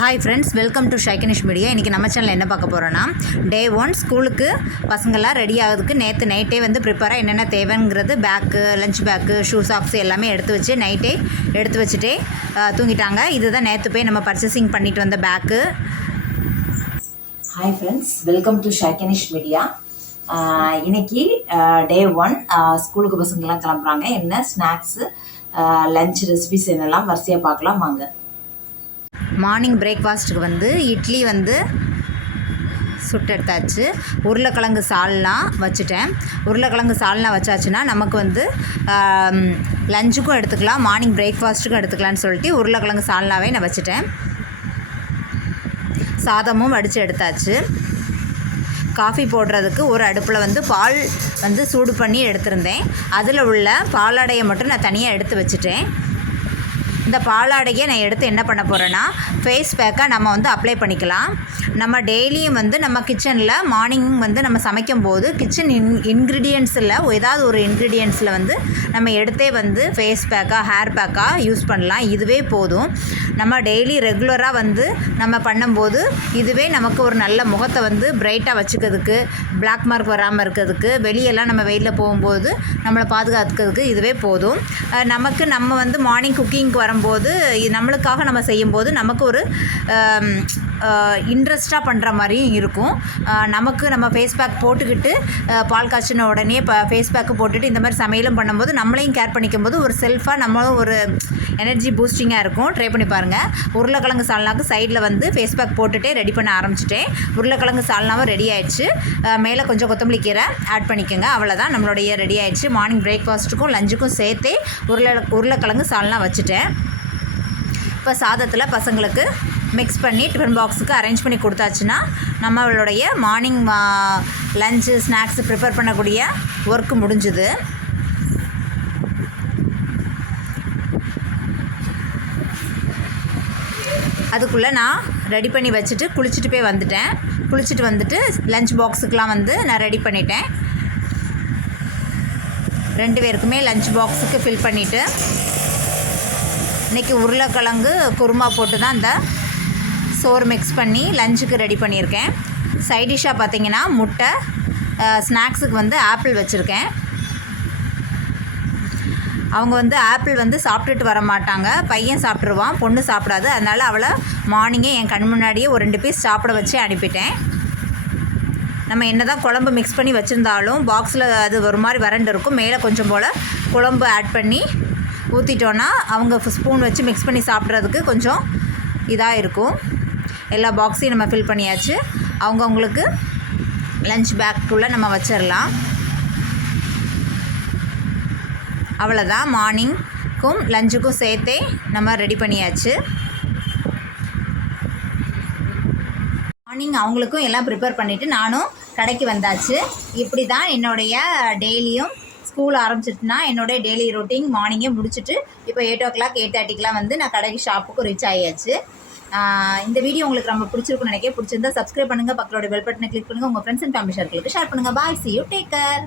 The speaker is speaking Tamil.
Hi friends, welcome to Shaikanish media. இன்றைக்கி நம்ம சேனலில் என்ன பார்க்க போகிறோன்னா, டே 1 ஸ்கூலுக்கு பசங்களாம் ரெடி ஆகுதுக்கு நேற்று நைட்டே வந்து ப்ரிப்பேராக என்னென்ன தேவைங்கிறது bag, lunch bag, shoe socks எல்லாமே எடுத்து வச்சு நைட்டே எடுத்து வச்சுட்டே தூங்கிட்டாங்க. இதுதான் நேற்று போய் நம்ம பர்ச்சேசிங் பண்ணிட்டு வந்த bag. Hi friends, welcome to Shaikanish media. இன்னைக்கு டே 1 ஸ்கூலுக்கு பசங்கள்லாம் கிளம்புறாங்க. என்ன ஸ்நாக்ஸு, லஞ்ச் ரெசிபிஸ் என்னெல்லாம் வரிசையாக பார்க்கலாம் வாங்க. மார்னிங் பிரேக்ஃபாஸ்ட்டுக்கு வந்து இட்லி வந்து சுட்டு எடுத்தாச்சு. உருளைக்கிழங்கு சால்னா வச்சுட்டேன். உருளைக்கிழங்கு சால்னா வச்சாச்சுன்னா நமக்கு வந்து லஞ்சுக்கும் எடுத்துக்கலாம், மார்னிங் பிரேக்ஃபாஸ்ட்டுக்கும் எடுத்துக்கலான்னு சொல்லிட்டு உருளைக்கிழங்கு சால்னாவே நான் வச்சுட்டேன். சாதமும் வடித்து எடுத்தாச்சு. காஃபி போடுறதுக்கு ஒரு அடுப்பில் வந்து பால் வந்து சூடு பண்ணி எடுத்திருந்தேன். அதில் உள்ள பாலாடையை மட்டும் நான் தனியாக எடுத்து வச்சுட்டேன். இந்த பாலாடையை நான் எடுத்து என்ன பண்ண போகிறேன்னா, ஃபேஸ் பேக்காக நம்ம வந்து அப்ளை பண்ணிக்கலாம். நம்ம டெய்லியும் வந்து நம்ம கிச்சனில் மார்னிங் வந்து நம்ம சமைக்கும் போது கிச்சன் இன்க்ரீடியன்ஸில் ஏதாவது ஒரு இன்க்ரீடியன்ஸில் வந்து நம்ம எடுத்தே வந்து ஃபேஸ் பேக்காக, ஹேர் பேக்காக யூஸ் பண்ணலாம். இதுவே போதும். நம்ம டெய்லி ரெகுலராக வந்து நம்ம பண்ணும்போது இதுவே நமக்கு ஒரு நல்ல முகத்தை வந்து பிரைட்டாக வச்சுக்கிறதுக்கு, பிளாக் மார்க் வராமல் இருக்கிறதுக்கு, வெளியெல்லாம் நம்ம வெயிலில் போகும்போது நம்மளை பாதுகாத்துக்கிறதுக்கு இதுவே போதும். நம்ம வந்து மார்னிங் குக்கிங்க்கு வரும்போது நம்மளுக்காக நம்ம செய்யும்போது நமக்கு ஒரு இன்ட்ரெஸ்ட்டாக பண்ணுற மாதிரியும் இருக்கும். நம்ம ஃபேஸ் பேக் போட்டுக்கிட்டு பால் காய்ச்சின உடனே ஃபேஸ் பேக்கு போட்டுட்டு இந்த மாதிரி சமையலும் பண்ணும்போது நம்மளையும் கேர் பண்ணிக்கும் போது ஒரு செல்ஃபாக நம்மளும் ஒரு எனர்ஜி பூஸ்டிங்காக இருக்கும். ட்ரை பண்ணி பாருங்கள். உருளைக்கிழங்கு சால்னாவுக்கு சைடில் வந்து ஃபேஸ் பேக் போட்டுகிட்டே ரெடி பண்ண ஆரம்பிச்சிட்டேன். உருளைக்கிழங்கு சால்னாவும் ரெடி ஆகிடுச்சு. மேலே கொஞ்சம் கொத்தமல்லி கீரை ஆட் பண்ணிக்கோங்க. அவ்வளோதான், நம்மளுடைய ரெடி ஆகிடுச்சு. மார்னிங் பிரேக்ஃபாஸ்ட்டுக்கும் லஞ்சுக்கும் சேர்த்தே உருளைக்கிழங்கு சால்னா வச்சுட்டேன். இப்போ சாதத்தில் பசங்களுக்கு மிக்ஸ் பண்ணி டிஃபன் பாக்ஸுக்கு அரேஞ்ச் பண்ணி கொடுத்தாச்சுன்னா நம்மளுடைய மார்னிங் லஞ்சு ஸ்நாக்ஸு ப்ரிப்பேர் பண்ணக்கூடிய ஒர்க்கு முடிஞ்சுது. அதுக்குள்ளே நான் ரெடி பண்ணி வச்சுட்டு குளிச்சுட்டு போய் வந்துட்டேன். குளிச்சுட்டு வந்துட்டு லஞ்ச் பாக்ஸுக்கெலாம் வந்து நான் ரெடி பண்ணிட்டேன். 2 பேருக்குமே லஞ்ச் பாக்ஸுக்கு ஃபில் பண்ணிவிட்டு இன்றைக்கி உருளைக்கிழங்கு குருமா போட்டு தான் இந்த சோறு மிக்ஸ் பண்ணி லஞ்சுக்கு ரெடி பண்ணியிருக்கேன். சைடிஷ்ஷாக பார்த்திங்கன்னா முட்டை, ஸ்நாக்ஸுக்கு வந்து ஆப்பிள் வச்சுருக்கேன். அவங்க வந்து ஆப்பிள் வந்து சாப்பிட்டுட்டு வர மாட்டாங்க. பையன் சாப்பிட்ருவான், பொண்ணு சாப்பிடாது. அதனால் அவளை மார்னிங்கே என் கண் முன்னாடியே ஒரு 2 பீஸ் சாப்பிட வச்சு அனுப்பிட்டேன். நம்ம என்ன தான் குழம்பு மிக்ஸ் பண்ணி வச்சுருந்தாலும் பாக்ஸில் அது ஒரு மாதிரி வறண்டு இருக்கும். மேலே கொஞ்சம் போல் குழம்பு ஆட் பண்ணி ஊற்றிட்டோன்னா அவங்க ஸ்பூன் வச்சு மிக்ஸ் பண்ணி சாப்பிட்றதுக்கு கொஞ்சம் இதாக இருக்கும். எல்லா பாக்ஸையும் நம்ம ஃபில் பண்ணியாச்சு. அவங்கவுங்களுக்கு லஞ்ச் பேக்குள்ளே நம்ம வச்சிடலாம். அவ்வளோதான், மார்னிங்க்கும் லஞ்சுக்கும் சேர்த்தே நம்ம ரெடி பண்ணியாச்சு. மார்னிங் அவங்களுக்கும் எல்லாம் ப்ரிப்பேர் பண்ணிவிட்டு நானும் கடைக்கு வந்தாச்சு. இப்படி தான் என்னுடைய டெய்லியும் ஸ்கூல் ஆரம்பிச்சிட்டுனா என்னோடய டெய்லி ரொட்டீன் மார்னிங்கே முடிச்சுட்டு இப்போ 8 o'clock 8:30 வந்து நான் கடைக்கு ஷாப்புக்கு ரீச் ஆகியாச்சு. இந்த வீடியோ உங்களுக்கு ரொம்ப பிடிச்சிருக்குன்னு நினைக்கிறேன். பிடிச்சிருந்தா சப்ஸ்கிரைப் பண்ணுங்கள், பக்கத்தோட பெல் பட்டனை கிளிக் பண்ணுங்கள், உங்கள் ஃப்ரெண்ட்ஸ் அண்ட் ஃபேமிலி சர்க்கிளுக்கு ஷேர் பண்ணுங்கள். பாய், see you, take care.